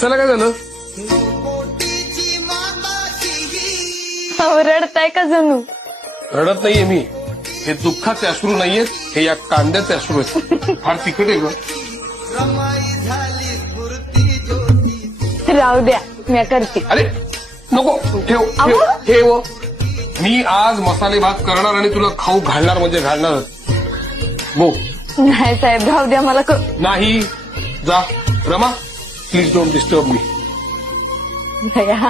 हसायला काय झालं? रडताय का जणू? रडत नाहीये मी. हे दुःखाचे अश्रू नाहीयेत, हे या कांद्याचे अश्रू आहेत. फार तिखट आहे ग. राहू द्या, मी करते. अरे नको, ठेव ठेव ठेव. मी आज मसाले भात करणार आणि तुला खाऊ घालणार म्हणजे घालणार. गो. नाही साहेब, राहू द्या मला. नाही, जा. Rama, please don't disturb me. भया